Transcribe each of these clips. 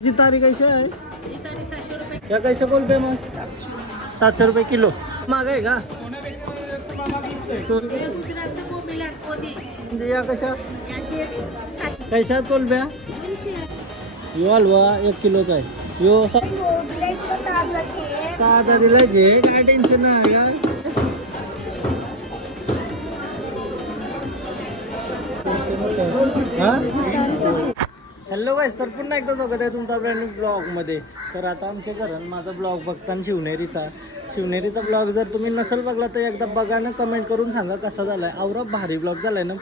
जी तारीख कैसे आहे? या कैसे कोलते मग 700 रुपये किलो महाग आहे का? म्हणजे या कशा कैशा कोलब्या? यो हलवा 1 किलोचा आहे. यो ताजा दिलायचे काय टेन्शन नाही यार. हॅलो गाईस, तर पुन्हा एकदा स्वागत आहे तुमचा ब्रँड न्यू ब्लॉगमध्ये. तर आता आमच्या घरात माझा ब्लॉग बघताना शिवनेरीचा ब्लॉग जर तुम्ही नसेल बघला तर एकदा बघा ना, कमेंट करून सांगा कसा झालाय. आवरा भारी ब्लॉग झालाय ना.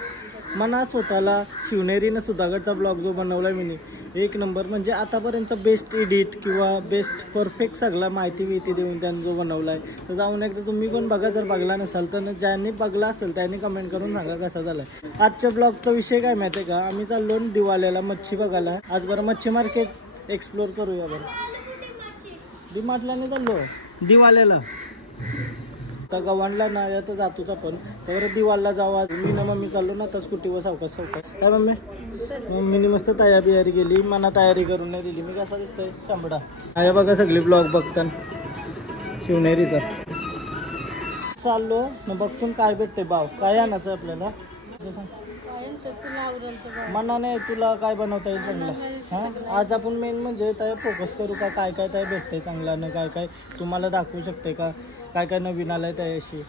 मना स्वतःला शिवनेरीनं सुधागडचा ब्लॉग जो बनवलाय मी एक नंबर, म्हणजे आतापर्यंत बेस्ट एडिट किंवा बेस्ट परफेक्ट सगळा माहिती देऊन त्यांनी जो बनवलाय. तर जाऊन एकदा तुम्ही पण बघा, जर बघला नसाल तर ज्यांनी बघला असेल त्यांनी कमेंट करून सांगा कसा झालाय. आजच्या ब्लॉगचा विषय काय माहिती आहे का? आम्ही चाललो दिवाल्याला मच्छी बघायला. आज बरं मच्छी मार्केट एक्सप्लोर करूया. बरं डीमार्टला नाही चाललो, दिवाल्याला. आता गव्हाणला ना या तर जातोच आपण. तर दिवालला जाऊ. आज मी ना मम्मी चाललो ना, तर स्कूटीवर सावकाश काय मम्मी. मम्मीने मस्त तयारी केली, मला तयारी करून नाही दिली. मी कसा दिसतोय चांबडा. आहे बघा सगळी ब्लॉग बघताना शिवनेरीचा. चाललो ना, बघतून काय भेटते भाव काय आणायचं आपल्याला. मना नाही तुला काय बनवता येईल चांगलं. हां आज आपण मेन म्हणजे त्या फोकस करू का काय काय त्या भेटतंय चांगलं ना, काय काय तुम्हाला दाखवू शकते का काय काय नवीन आलंय त्याशी.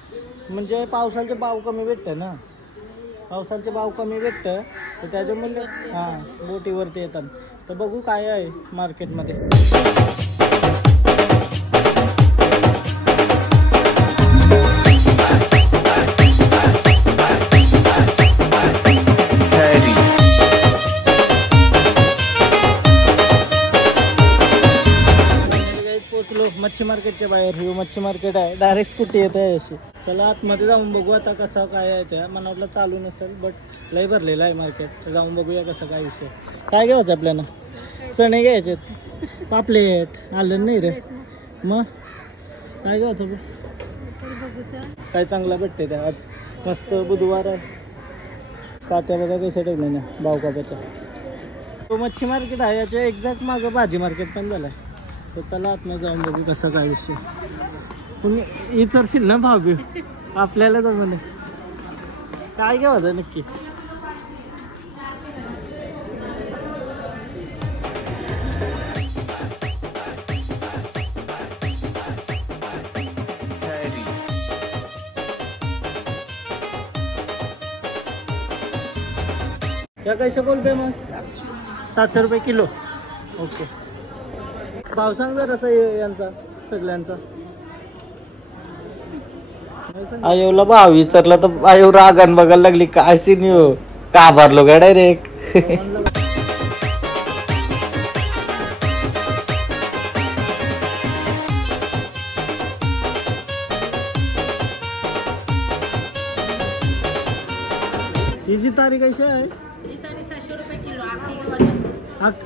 म्हणजे पावसाचे भाव कमी भेटतंय ना, पावसाचे भाव कमी भेटतं तर त्याच्यामुळे हां बोटीवरती येतात. तर बघू काय आहे मार्केटमध्ये. मच्छी मार्केटच्या बाहेर हे मच्छी मार्केट आहे. डायरेक्ट स्कूटी येते अशी. चला आतमध्ये जाऊन बघू आता कसं काय आहे. त्या मला वाटलं चालू नसेल, बट लय भरलेलं आहे मार्केट. तर जाऊन बघूया कसं काय विषय. काय घ्यायचं आपल्याला? चणे घ्यायचे, पापलेट आलं नाही रे. मग काय घ्यायचं? काय चांगला भेटते त्या. आज मस्त बुधवार आहे. कात्या बघा कशा ठेवल्या ना भाव कापाच्या. तो मच्छी मार्केट आहे, याच्या एक्झॅक्ट मागं भाजी मार्केट पण झालं आहे. तर चला आतमध्ये जाऊन बघू कसं काय विषय. तुम्ही विचारशील ना भाव बी आपल्याला तर म्हणे काय घ्यावं नक्की. क्या कैसे बोलते मग 700 रुपये किलो. ओके भाव सांग जरासा यांचा सगळ्यांचा. आयोला भाव विचारला तर आयो रागान बघायला लागली. काय सीन हो का भरलो का डायरेक्ट. ही जी तारीख कशी आहे?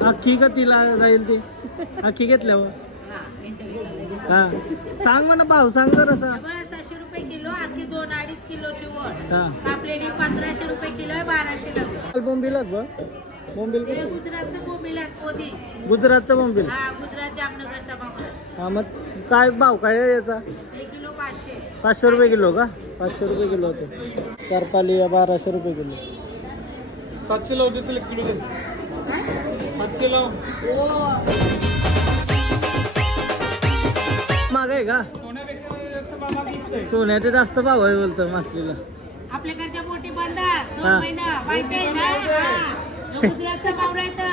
अख्खी का तिला जाईल ती अख्खी घेतल्यावर. हा सांग म्हणा भाव सांग जरासा. 700 रुपये किलो आखी 2-2.5 किलोची वड. आपल्याला 1500 रुपये किलो आहे. 1200 बोंबील बघ. बोंबील गुजरातचं बोंबील आहे. गुजरातचं बोंबील. गुजरात जामनगरचा बांगडा. हा मग काय भाव काय आहे याचा? 1 किलो 500. 500 रुपये किलो का? 500 रुपये किलो होते. करपाली 1200 रुपये किलो. 700 लाव देतील 1 किलो. 700 लाव. महाग आहे का? सोन्याचे जास्त भाव आहे बोलतो मासलीला. आपल्याकडच्या बोटी बंद 2 महिना माहिती आहे ना. गुजरातचा बावडा येतं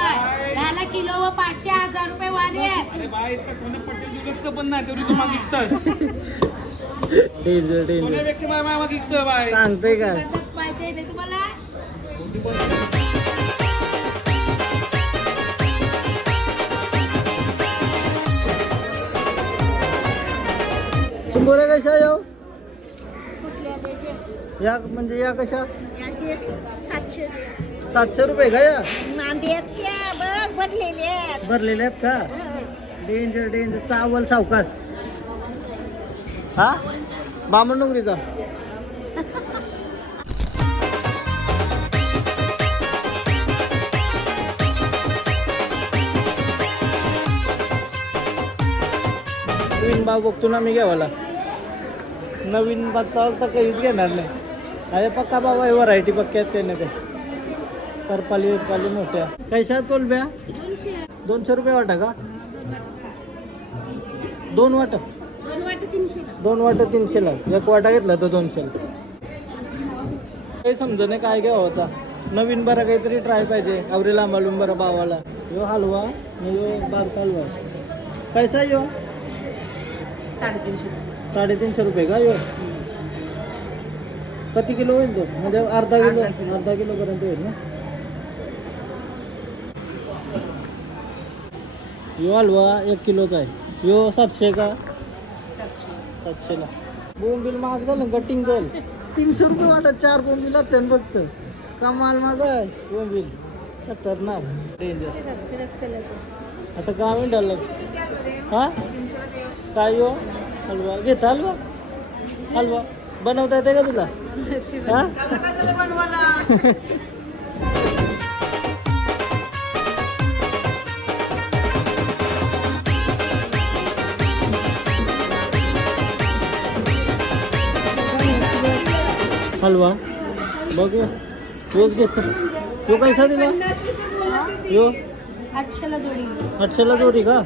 याला किलो व 500-1000 रुपये वारी आहेत. अरे बाय इतका सोनं पट्टी दिवस का पण नाही तेवढी तू मागितलं. डेंजर सोन्यापेक्षा मागितलं बाय सांगते काय माहिती आहे तुम्हाला. चिंबोऱ्या कशा येऊ या? म्हणजे या कशा 700 रुपये का या? भरलेले आहेत का? डेंजर चावल सावकाश. हा बामणडोंगरीचा. नवीन भाव बघतो ना मी घ्यावाला. नवीन बघता तर काहीच घेणार नाही. अरे पक्का भाव आहे, व्हरायटी पक्क्या आहेत त्याने ते. करपाली विरपाली मोठ्या. कैशात कोलब्या? 200 रुपये वाटा का? 2 वाटा? 2 वाटा 300 ला. एक वाटा घेतला तर 200 ला. काही समजा नाही काय घ्यावाचा. नवीन बरं काहीतरी ट्राय पाहिजे. आवरे लांबालून बरं भावाला. यो हलवा यो बारका हलवा. कैसा यो? 350 रुपये का यो? किती किलो होईल तो? म्हणजे अर्धा किलो पर्यंत होईल ना. यो हलवा 1 किलोचा आहे. यो 700 का? 700 ला. बोंबील महाग झालं का? टिंगल 300 रुपये वाटत 4 बोंबील असते फक्त. कमाल माग आहे बोंबील. खतरनाक डेंजर. आता का मिळालं हा काय यो हलवा घेता? हलवा बनवता येते का तुला? हा हलवा बघ योच घेतो. यो कैसा दिला? यो 800 ला जोडी का?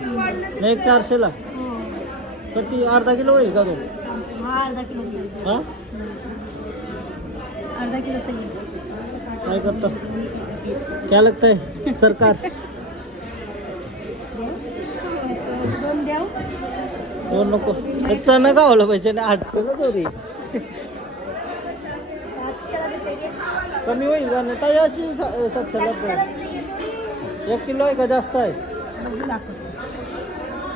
नाही 400 ला. किती अर्धा किलो होईल का तो? हा काय करता? क्या लगता है सरकार? दोन नको. चणा गावला पैसे नाही. 800 ला जोडी कमी होईल का? नाही ताई अशी 700 ला. 1 किलो आहे का जास्त आहे?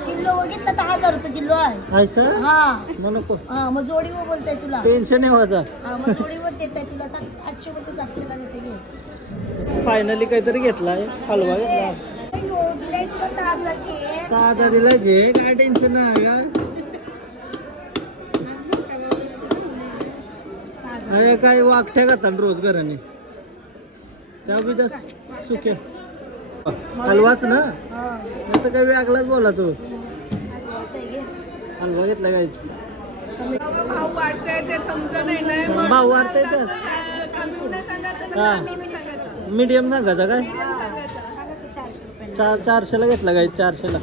किलो घेतला तर 1000 रुपये किलो आहे. असं हा मग नको. मग जोडीवर बोलताय तुला. टेन्शन आहे माझा. मग जोडीवर देताय तुला 800 मध्ये 700 ला देते घे. फायनली काहीतरी घेतलाय. हलवा घेतला. ताजा दिलाय जे. काय टेन्शन नाही यार. अरे काय वागठ्या घातात रोज घराने. त्या बी जास्त सुखे हलवाच ना. आता काही वेगळाच बोला तो. हलवा घेतला काहीच. भाव वाढतंय तर हा मीडियम सांगायचा काय? 400 ला घेतला काय? 400 ला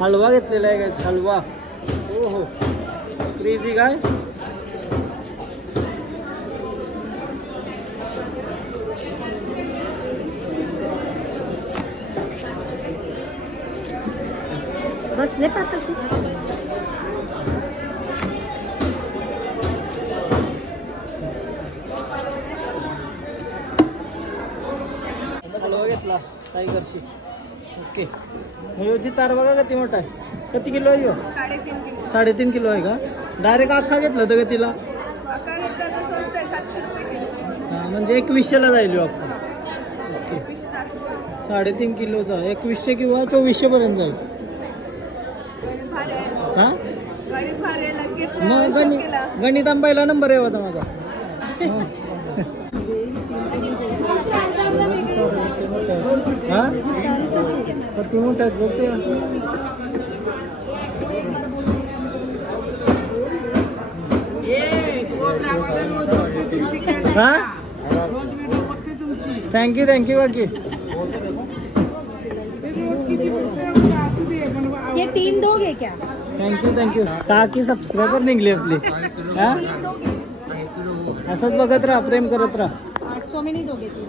हलवा घेतलेला आहे काय? हलवा हो हो क्रेझी काय? बसले पाहता हलवा घेतला टायगरशी. ओके. ह्योची तार बघा किती मोठा आहे. किती किलो आहे ह्यो? 3.5 किलो आहे का? डायरेक्ट अख्खा घेतला तर का तिला? हा म्हणजे 2100 ला जाईल ह्यो अख्खा. ओके 3.5 किलोचा 2100 किंवा 2400 पर्यंत जाईल. हा मग गणित पहिला नंबर आहे होता माझा. हा किती मोठा आहेत बघते. हा थँक्यू बाकी. ये 3 दोगे क्या? थँक्यू काकी सबस्क्रायबर निघली आपली. हा असंच बघत राहा, प्रेम करत राहा. 800 में नहीं दोगे तू?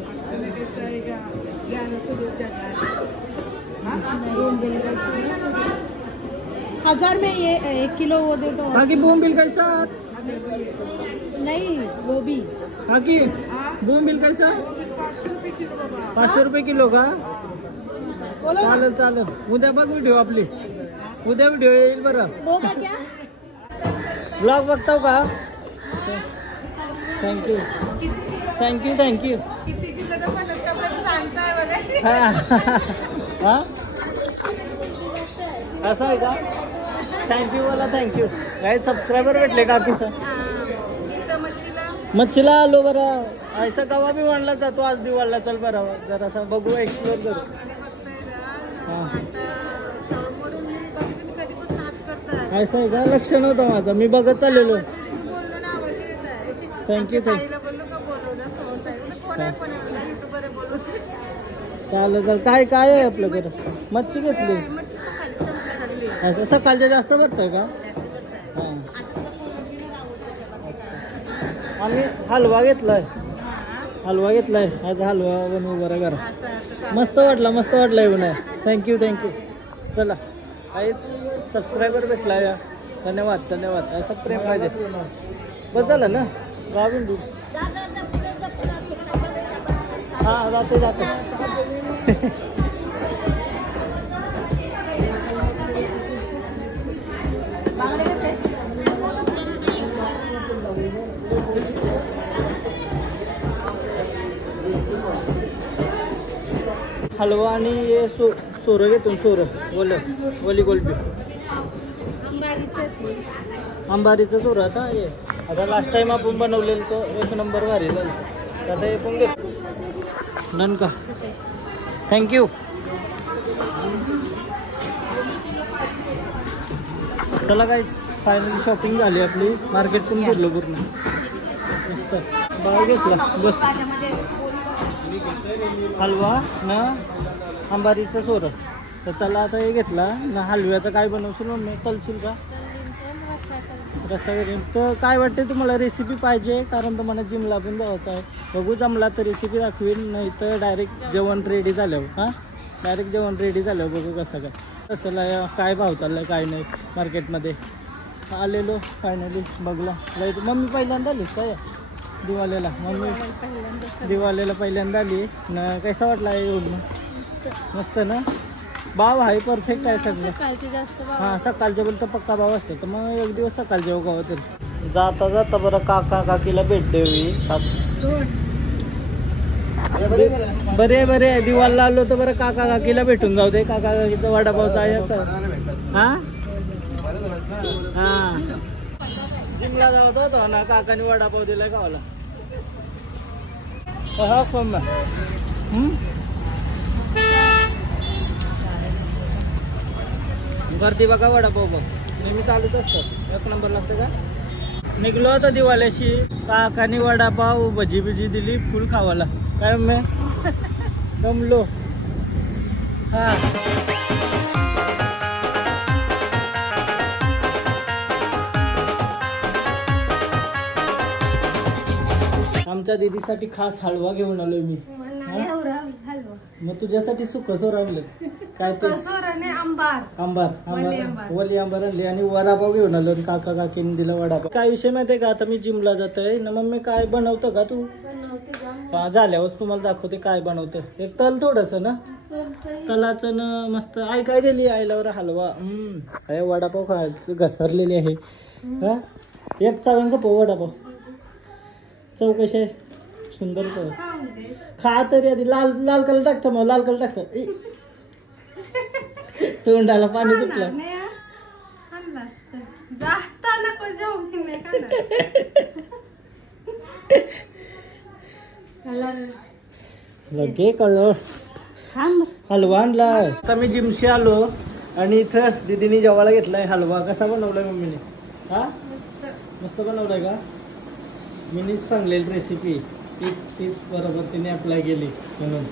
1000 में ये 1 किलो वो दे दो. काकी बोंबील कैसा? नहीं वो भी. काकी बोंबील कैसा? 500 रुपये किलो का? चालेल. उद्या बघ व्हिडिओ आपली. उद्या व्हिडिओ येईल बरं. होगा क्या? ब्लॉग बघताव का? थँक्यू. हा असं आहे का? थँक्यू बोला. थँक्यू काय सबस्क्रायबर भेटले का की सर? मच्छीला आलो बरं. ऐसा कवा बी वाढला जातो. आज दिवाळला चल बरं जरासा बघू एक्सप्लोर करू. हा समोरून मी बघितलं मी कधीपासून हात करताय. असं आहे का? लक्ष नव्हतं माझं, मी बघत चाललेलो. तुम्ही बोललो ना आवाज येत आहे. थँक्यू ताईला बोललो का बोलवलं सोबत आहे. म्हणलं कोण आहे कोण आहे म्हणलं युट्यूबर आहे बोलवते. चालेल तर काय काय आहे आपल्याकडे? मच्छी घेतली. मग ती सकाळी संपल्या सगळी. असं सकाळच्या जास्त भेटतंय का? हां आम्ही हलवा घेतलाय. हलवा घेतलाय. आज हलवा बनवू बरं करा. मस्त वाटला येऊन आहे. थँक्यू चला काहीच सबस्क्रायबर भेटला या. धन्यवाद असं प्रेम पाहिजे. बस झालं ना राहून देऊ. हां जाते हलवा आणि हे सोरं घेतो. सोरं वली गोलबी अंबारीचं सोरं. आता हे आता लास्ट टाइम आपण बनवलेलं तो एक नंबर भारी झालं. आता हे पण घेतो नन का. थँक्यू. चला काय फायनली शॉपिंग झाली आपली. मार्केट पण फिरलो पूर्ण. मस्त बाळ घेतला. बस हलवा ना अंबारीचं सोरं. तर चला आता हे घेतला ना. हलव्याचं काय बनवशील मग तलशील का? रस्ता करेन. तर काय वाटते तुम्हाला रेसिपी पाहिजे? कारण तुम्हाला जिमला पण जायचं आहे. बघू जमला तर रेसिपी दाखवीन, नाही तर डायरेक्ट जेवण रेडी झाल्यावर. हां डायरेक्ट जेवण रेडी झाल्यावर बघू कसं काय कसं काय भाव चाललाय काय नाही मार्केटमध्ये. आलेलो फायनली बघला. मम्मी पहिल्यांदा आलीस काय दिवाळीला? मम्मी दिवाळीला पहिल्यांदा आली ना. कसा वाटला येऊन? मस्त ना. भाव आहे परफेक्ट आहे सगळं. हां सकाळच्या बोलतं पक्का भाव असतो. तर मग एक दिवस सकाळच्या गाव तरी जाता बरं काका काकीला भेट द्यावी. बरे दिवाळीला आलो तर बरं काका काकीला भेटून जाऊ दे. काका काकीचा वडापावचा आहे याचा. हां जिमला जात होतो ना. काकाने वडापाव दिलाय गावाला. हा कोण गर्दी बघा. वडापाव बघ नेहमी चालूच असतात. एक नंबर लागतं का. निघलो होतो दिवाळीशी. काकानी वडापाव भजी बिजी दिली फुल खावाला. काय मी दमलो. हा आमच्या दीदीसाठी खास हलवा घेऊन आलोय मी. मग तुझ्यासाठी सुक सोरावलं काय ते वली आंबार आणली आणि वडापाव घेऊन आलो. काका काकीने दिला वडापाव. काय विषय माहितीये का? आता मी जिमला जातोय ना. मग मी काय बनवतो का तू? झाल्यावर तुम्हाला दाखवते काय बनवतं. एक तल थोडस ना तलाचं ना. मस्त आई काय दिली आईला वर हलवा. काय वडापाव खायचं घसरलेली आहे. हा एक चावेन का पाव वडापाव. चव कशी आहे? सुंदर पाव. खा तरी आधी. लाल कलर टाकतं. मग लाल कलर टाकतं. तोंडाला पाणी सुटलं. लगे कळलं. हलवा आणला. आता मी जिमशी आलो आणि इथं दीदीने जेवायला घेतलाय हलवा. कसा बनवलाय मम्मीने? हा मस्त बनवलाय का? मीनीच सांगलेली रेसिपी तीच बरोबर तिने अप्लाय केली म्हणून.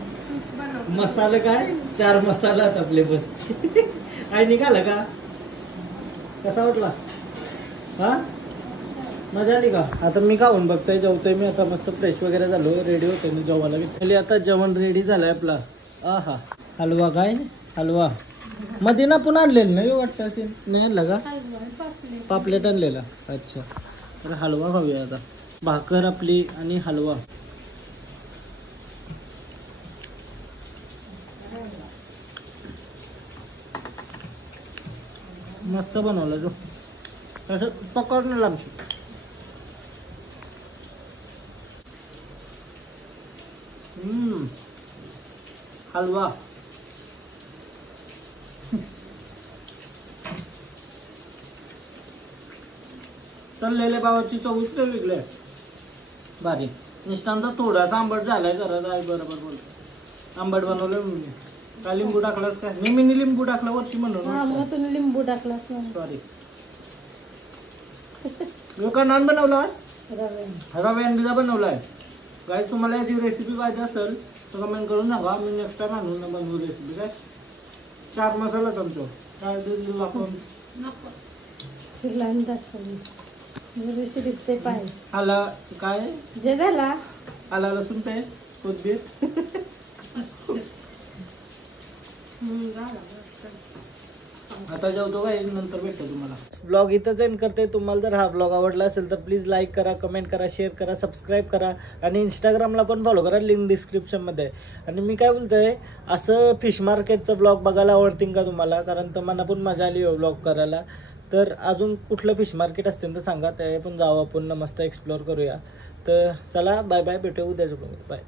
मसाले काय 4 मसाला आपले बस. आई निघाला का? कसा वाटला? हा मजा आली का? आता मी खाऊन बघतोय. जेवतोय मी आता. मस्त फ्रेश वगैरे झालो. रेडी होतोय मी जेवायला घेतली. आता जेवण रेडी झालंय आपला. हा हलवा काय हलवा मध्ये ना पुन्हा आणलेलं नाही वाटतं असेल. नाही आणला का? पापलेट आणलेला. अच्छा तर हलवा खाऊया आता. भाकर आपली आणि हलवा. मस्त बनवला जो. असं पकडणं लांबशी. हलवा तळलेल्या पावाची चवच वेगळी आहे. भारी. निष्ठांचा थोडासा आंबट झालाय. जरा आहे बरोबर बोलतो. आंबट बनवलं मी. का लिंबू टाकलास काय? मी लिंबू टाकला वर्षी म्हणून. मग तुम्ही लिंबू टाकला सॉरी. का नान बनवला रवा अंडीचा बनवलाय. काय तुम्हाला याची रेसिपी पाहिजे असेल तर कमेंट करून सांगा. मी नेक्स्ट टाइम आणून बनवू रेसिपी. काय चाट मसाला तुमचं काय दिला आपण दिसते पाय आला काय जे झाला आला लसूण पेस्ट कोथिंबीर. आता जेवतो काय नंतर भेटतो तुम्हाला. ब्लॉग इथंच एंड करते. तुम्हाला जर हा ब्लॉग आवडला असेल तर प्लीज लाईक करा, कमेंट करा, शेअर करा, सबस्क्राईब करा आणि इंस्टाग्रामला पण फॉलो करा. लिंक डिस्क्रिप्शनमध्ये आहे. आणि मी काय बोलतोय असं फिश मार्केटचं ब्लॉग बघायला आवडतील का तुम्हाला? कारण तर मला पण मजा आली ब्लॉग करायला. तर अजून कुठलं फिश मार्केट असतील तर सांगा, ते पण जाऊ आपण मस्त एक्सप्लोअर करूया. तर चला बाय बाय, भेटू उद्याच्या ब्लॉग. बाय.